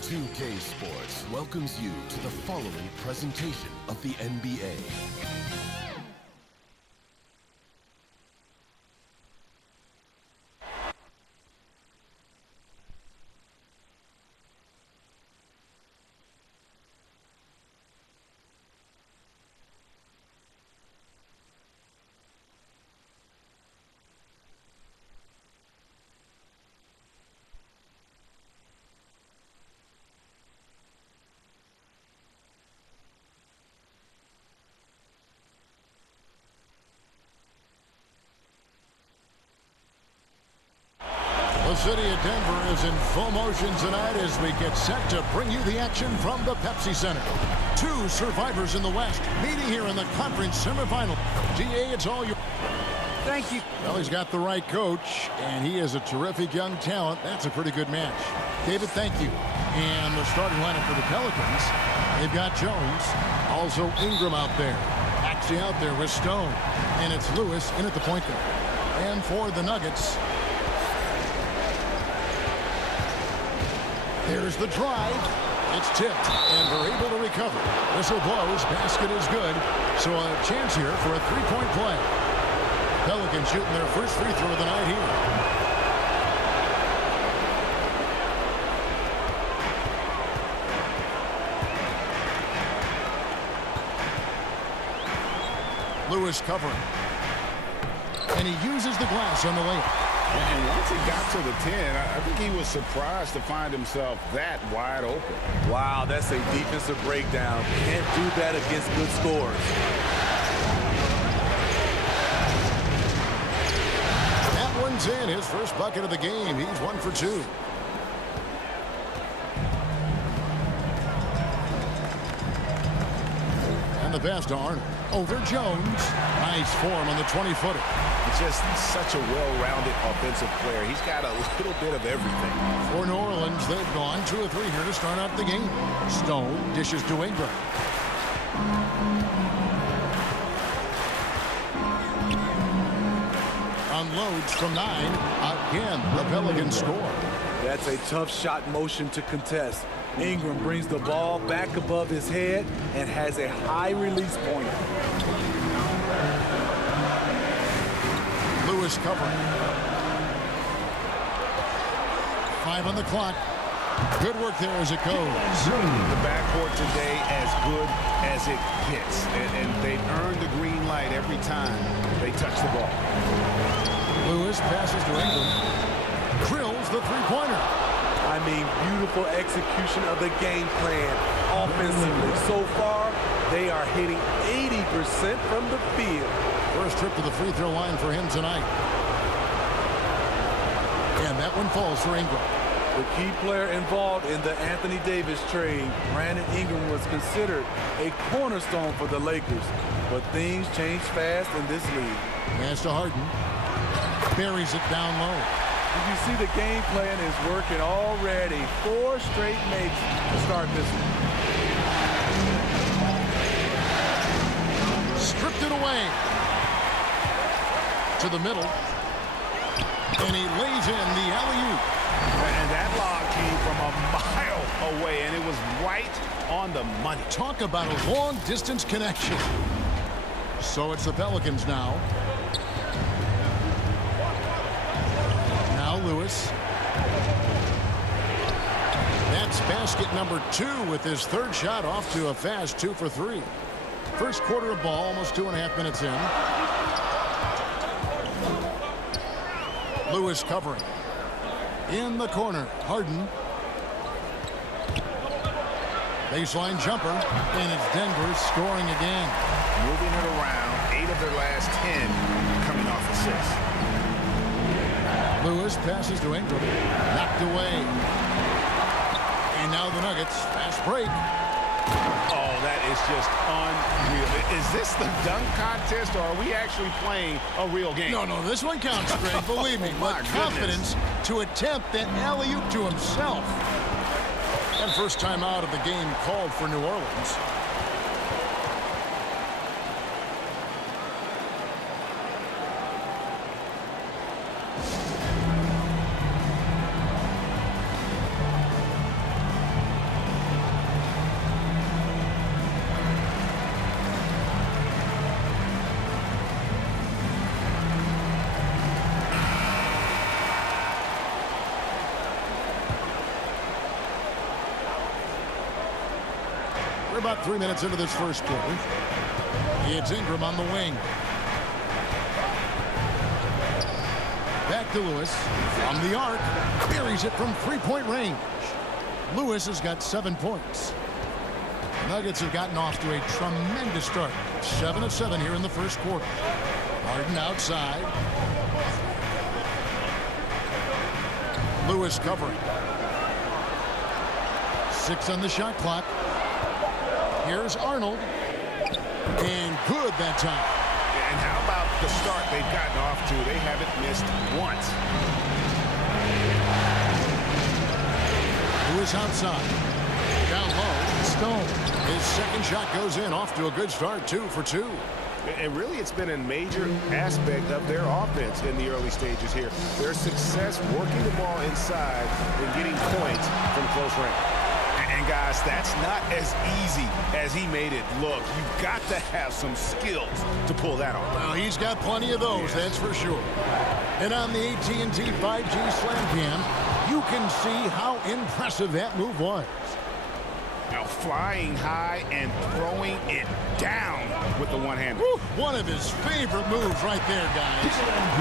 2K Sports welcomes you to the following presentation of the NBA. The city of Denver is in full motion tonight as we get set to bring you the action from the Pepsi Center. Two survivors in the West meeting here in the conference semifinal. DA, it's all you. Thank you. Well, he's got the right coach, and he is a terrific young talent. That's a pretty good match. David, thank you. And the starting lineup for the Pelicans, they've got Jones, also Ingram out there. Actually out there with Stone. And it's Lewis in at the point guard. And for the Nuggets, there's the drive. It's tipped, and they're able to recover. Whistle blows. Basket is good. So a chance here for a three-point play. Pelicans shooting their first free throw of the night here. Lewis covering. And he uses the glass on the layup. And once he got to the 10, I think he was surprised to find himself that wide open. Wow, that's a defensive breakdown. Can't do that against good scores. That one's in. His first bucket of the game. He's 1 for 2. And the pass to Arnold. Over Jones. Nice form on the 20-footer. Just such a well-rounded offensive player. He's got a little bit of everything. For New Orleans, they've gone 2 of 3 here to start out the game. Stone dishes to Ingram. Unloads from 9. Again, the Pelicans score. That's a tough shot motion to contest. Ingram brings the ball back above his head and has a high release point. Lewis covering. 5 on the clock. Good work there as it goes. The backcourt today as good as it gets. And they earn the green light every time they touch the ball. Lewis passes to Ingram. Drills the three-pointer. I mean, beautiful execution of the game plan offensively. So far, they are hitting 80% from the field. First trip to the free throw line for him tonight. And that one falls for Ingram. The key player involved in the Anthony Davis trade, Brandon Ingram, was considered a cornerstone for the Lakers. But things change fast in this league. Pass to Harden. Buries it down low. You see the game plan is working already. 4 straight makes to start this one. Stripped it away. To the middle. And he lays in the alley-oop. And that lob came from a mile away, and it was right on the money. Talk about a long-distance connection. So it's the Pelicans now. Now Lewis. That's basket number 2 with his third shot off to a fast 2 for 3. First quarter of ball, almost 2.5 minutes in. Lewis covering. In the corner, Harden. Baseline jumper, and it's Denver scoring again. Moving it around, 8 of their last 10 coming off assists. Lewis passes to Ingram. Knocked away. And now the Nuggets. Fast break. Oh, that is just unreal. Is this the dunk contest, or are we actually playing a real game? No, this one counts, Greg. Believe me. Oh, But confidence to attempt that alley-oop to himself. And first time out of the game called for New Orleans. We're about 3 minutes into this first quarter. It's Ingram on the wing. Back to Lewis. From the arc. Buries it from three-point range. Lewis has got 7 points. Nuggets have gotten off to a tremendous start. 7 of 7 here in the first quarter. Harden outside. Lewis covering. 6 on the shot clock. Here's Arnold. And good that time. And how about the start they've gotten off to? They haven't missed once. Lewis outside. Down low. Stone. His second shot goes in. Off to a good start. 2 for 2. And really, it's been a major aspect of their offense in the early stages here. Their success working the ball inside and getting points from close range. And guys, that's not as easy as he made it look. You've got to have some skills to pull that off. Well, he's got plenty of those, that's for sure. And on the AT&T 5G Slam Cam, you can see how impressive that move was. Now flying high and throwing it down with the one-hander. One of his favorite moves right there, guys.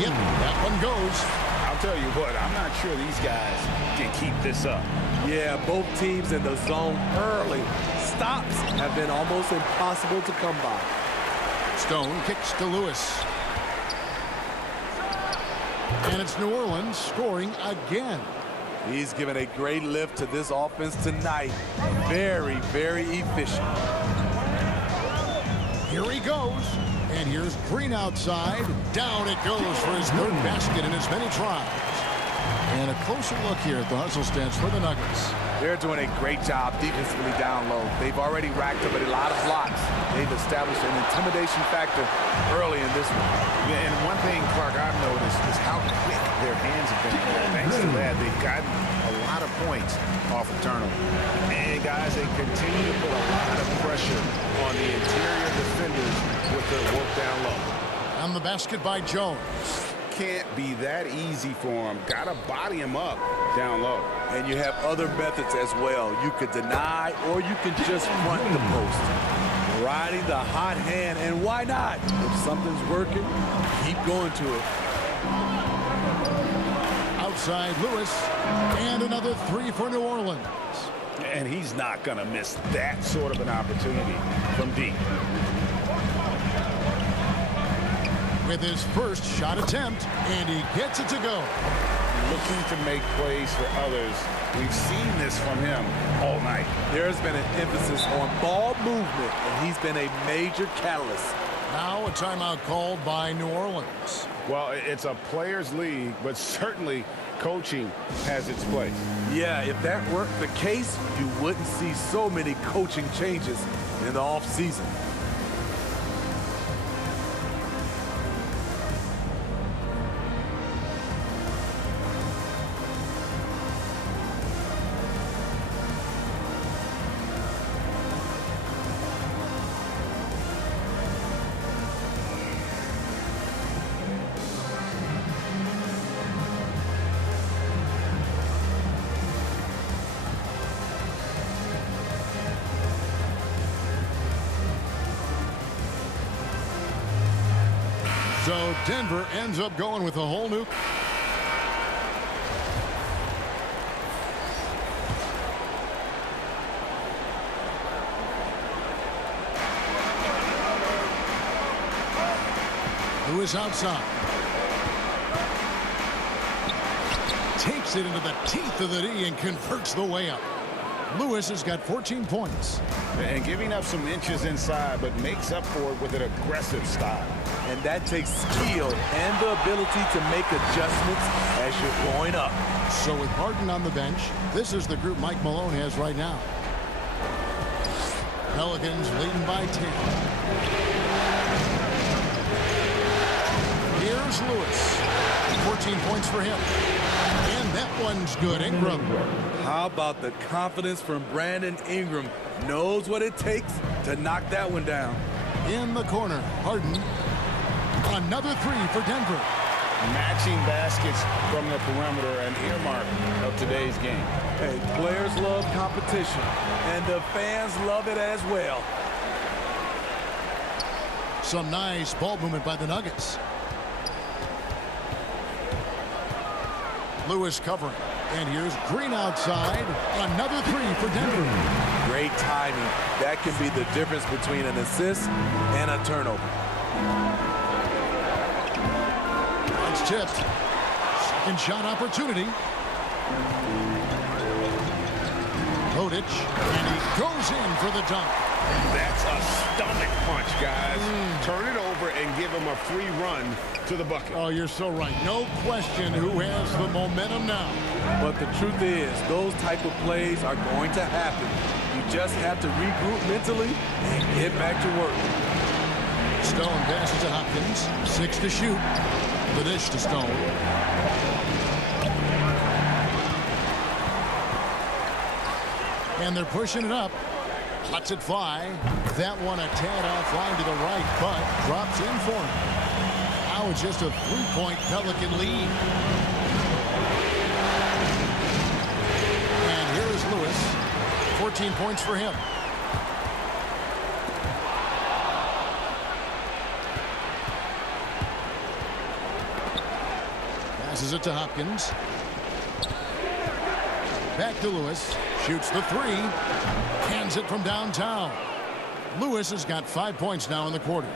Yep, that one goes. I'll tell you what, I'm not sure these guys can keep this up. Yeah, both teams in the zone early. Stops have been almost impossible to come by. Stone kicks to Lewis. And it's New Orleans scoring again. He's given a great lift to this offense tonight. Very, very efficient. Here he goes. And here's Green outside. Down it goes for his third basket in as many tries. And a closer look here at the hustle stance for the Nuggets. They're doing a great job defensively down low. They've already racked up a lot of blocks. They've established an intimidation factor early in this one. And one thing, Clark, I've noticed is how quick their hands have been. Thanks to that, they've gotten a lot of points off of turnover. And, guys, they continue to put a lot of pressure on the interior defenders with their work down low. On the basket by Jones. Can't be that easy for him. Got to body him up down low. And you have other methods as well. You could deny or you can just front the post. Riding the hot hand, and why not? If something's working, keep going to it. Outside Lewis, and another 3 for New Orleans. And he's not going to miss that sort of an opportunity from deep. With his first shot attempt, and he gets it to go. Looking to make plays for others. We've seen this from him all night. There's been an emphasis on ball movement, and he's been a major catalyst. Now a timeout called by New Orleans. Well, it's a players' league, but certainly coaching has its place. Yeah, if that weren't the case, you wouldn't see so many coaching changes in the offseason. So Denver ends up going with a whole new... Lewis outside. Takes it into the teeth of the D and converts the way up. Lewis has got 14 points. And giving up some inches inside, but makes up for it with an aggressive style. And that takes skill and the ability to make adjustments as you're going up. So with Harden on the bench, this is the group Mike Malone has right now. Pelicans leading by 10. Here's Lewis. 14 points for him. And that one's good. Ingram. How about the confidence from Brandon Ingram? Knows what it takes to knock that one down. In the corner, Harden. Another three for Denver. Matching baskets from the perimeter, an earmark of today's game. Hey, players love competition, and the fans love it as well. Some nice ball movement by the Nuggets. Lewis covering. And here's Green outside. Another three for Denver. Great timing. That can be the difference between an assist and a turnover. It's tipped. Second shot opportunity. Lodic. And he goes in for the dunk. That's a stomach punch, guys. Turn it over and give him a free run to the bucket. Oh, you're so right. No question who has the momentum now. But the truth is, those type of plays are going to happen. You just have to regroup mentally and get back to work. Stone passes to Hopkins. 6 to shoot. The dish to Stone. And they're pushing it up. Lets it fly. That one a tad offline to the right, but drops in for him. Now it's just a 3-point Pelican lead. And here is Lewis. 14 points for him. Passes it to Hopkins. Back to Lewis. Shoots the three. Hands it from downtown. Lewis has got 5 points now in the quarter.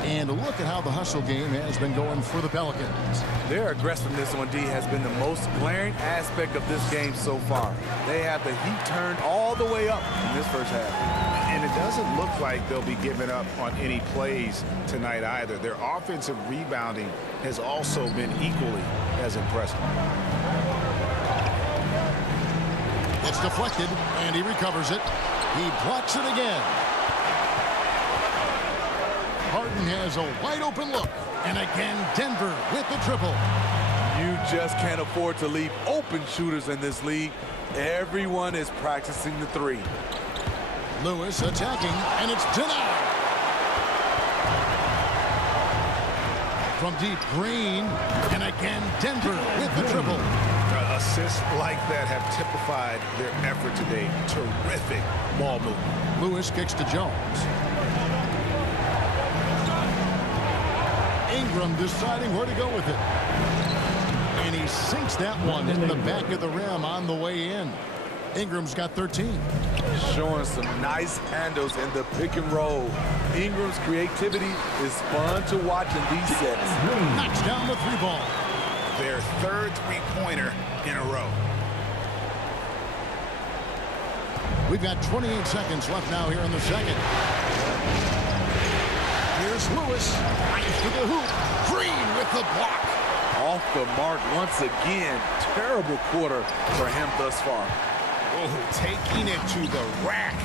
And look at how the hustle game has been going for the Pelicans. Their aggressiveness on D has been the most glaring aspect of this game so far. They have the heat turned all the way up in this first half. And it doesn't look like they'll be giving up on any plays tonight either. Their offensive rebounding has also been equally as impressive. It's deflected, and he recovers it. He blocks it again. Harden has a wide-open look. And again, Denver with the triple. You just can't afford to leave open shooters in this league. Everyone is practicing the three. Lewis attacking, and it's denied. From deep, Green. And again, Denver with the triple. Assists like that have typified their effort today. Terrific ball movement. Lewis kicks to Jones. Ingram deciding where to go with it. And he sinks that one in the back of the rim on the way in. Ingram's got 13. Showing some nice handles in the pick and roll. Ingram's creativity is fun to watch in these sets. Knocks down the three ball. Their third three-pointer in a row. We've got 28 seconds left now here in the second. Here's Lewis. Drives to the hoop. Green with the block. Off the mark once again. Terrible quarter for him thus far. Oh, taking it to the rack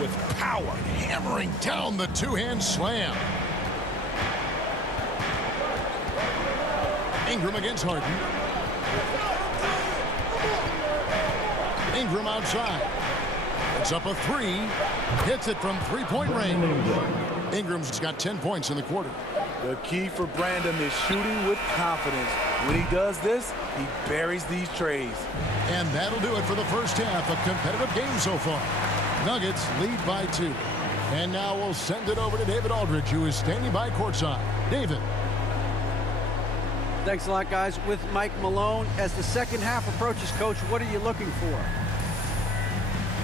with power. Hammering down the two-hand slam. Ingram against Harden. Ingram outside. It's up a three. Hits it from three-point range. Ingram's got 10 points in the quarter. The key for Brandon is shooting with confidence. When he does this, he buries these trays. And that'll do it for the first half. A competitive game so far. Nuggets lead by 2. And now we'll send it over to David Aldridge, who is standing by courtside. David. Thanks a lot, guys. With Mike Malone, as the second half approaches, Coach, what are you looking for?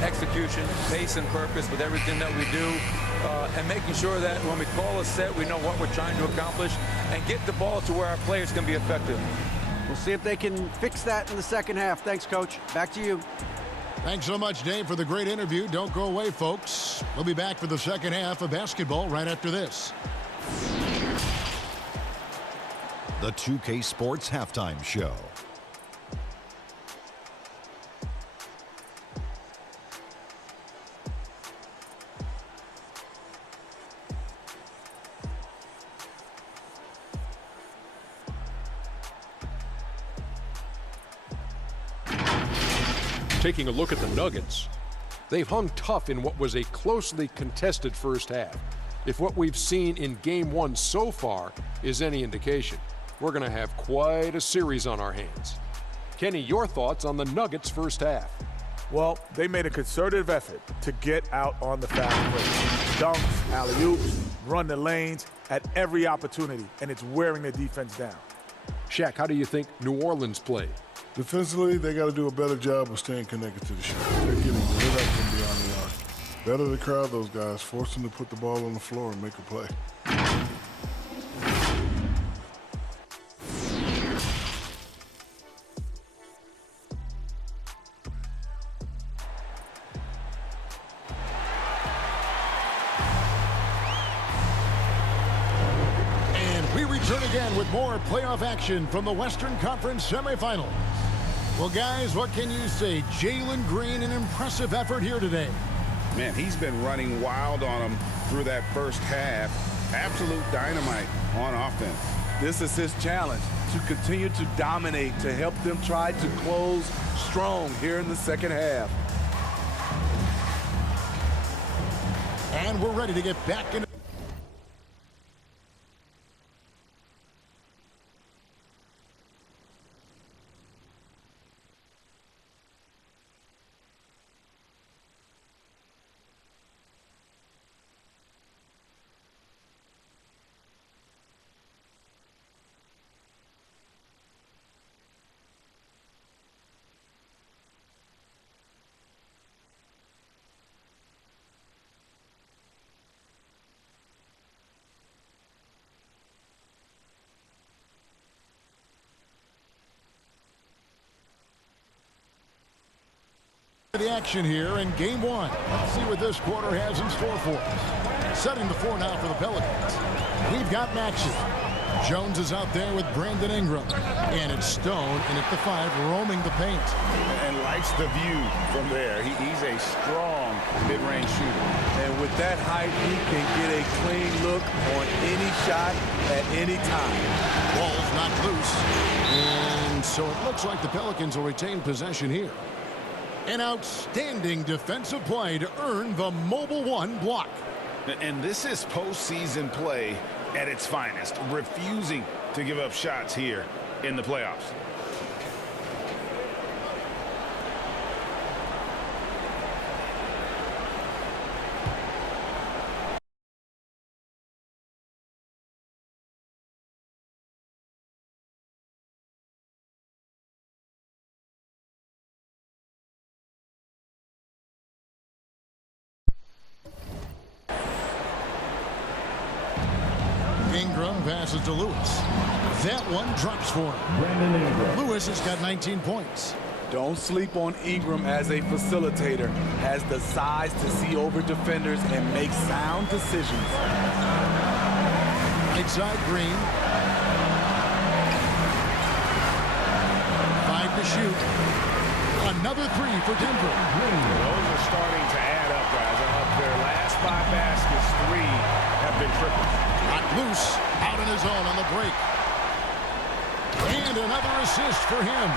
Execution, pace and purpose with everything that we do, and making sure that when we call a set, we know what we're trying to accomplish and get the ball to where our players can be effective. We'll see if they can fix that in the second half. Thanks, Coach. Back to you. Thanks so much, Dave, for the great interview. Don't go away, folks. We'll be back for the second half of basketball right after this. The 2K Sports Halftime Show. Taking a look at the Nuggets, they've hung tough in what was a closely contested first half. If what we've seen in Game 1 so far is any indication, we're going to have quite a series on our hands. Kenny, your thoughts on the Nuggets' first half? Well, they made a concerted effort to get out on the fast break. Dunks, alley-oops, run the lanes at every opportunity, and it's wearing the defense down. Shaq, how do you think New Orleans played? Defensively, they got to do a better job of staying connected to the shot. They're getting lit up from beyond the arc. Better to crowd those guys, force them to put the ball on the floor and make a play. Again with more playoff action from the Western Conference semifinals. Well, guys, what can you say? Jalen Green, an impressive effort here today. Man, he's been running wild on them through that first half. Absolute dynamite on offense. This is his challenge, to continue to dominate, to help them try to close strong here in the second half. And we're ready to get back into the action here in Game 1. Let's see what this quarter has in store for us. Setting the floor now for the Pelicans. We've got matches. Jones is out there with Brandon Ingram. And it's Stone in at the 5, roaming the paint. And likes the view from there. He's a strong mid-range shooter. And with that height, he can get a clean look on any shot at any time. Ball's not loose. And so it looks like the Pelicans will retain possession here. An outstanding defensive play to earn the Mobile One block. And this is postseason play at its finest, refusing to give up shots here in the playoffs. Ingram passes to Lewis. That one drops for him. Lewis has got 19 points. Don't sleep on Ingram as a facilitator. Has the size to see over defenders and make sound decisions. Right side, Green. 5 to shoot. Another 3 for Denver. Those are starting to add up, guys. Their last 5 baskets, 3 have been triples. Not loose, out on his own on the break. And another assist for him.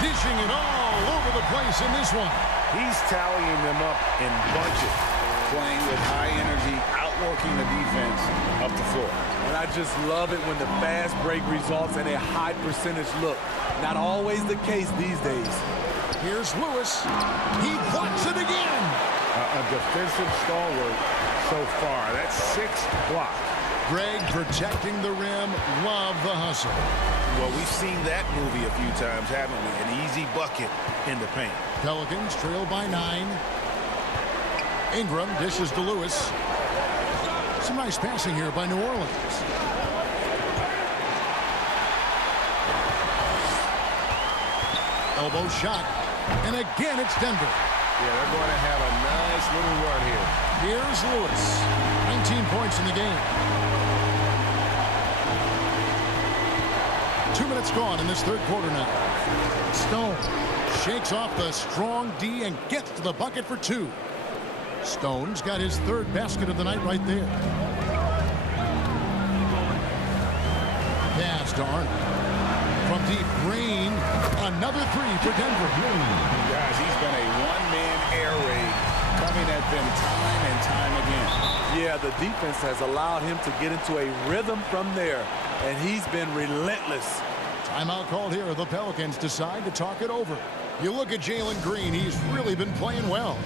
Dishing it all over the place in this one. He's tallying them up in bunches, playing with high energy, outworking the defense up the floor. And I just love it when the fast break results in a high percentage look. Not always the case these days. Here's Lewis. He blocks it again. A defensive stalwart so far. That's 6 blocks. Greg protecting the rim. Love the hustle. Well, we've seen that movie a few times, haven't we? An easy bucket in the paint. Pelicans trail by 9. Ingram dishes to Lewis. Some nice passing here by New Orleans. Elbow shot. And again, it's Denver. Yeah, they're going to have a nice little run here. Here's Lewis. 19 points in the game. 2 minutes gone in this third quarter now. Stone shakes off the strong D and gets to the bucket for 2. Stone's got his 3rd basket of the night right there. Pass to Arnold. from deep. Green, another three for Denver. Guys, he's been a one-man air raid coming at them time and time again. Yeah, the defense has allowed him to get into a rhythm from there, and he's been relentless. Timeout called here. The Pelicans decide to talk it over. You look at Jalen Green. He's really been playing well.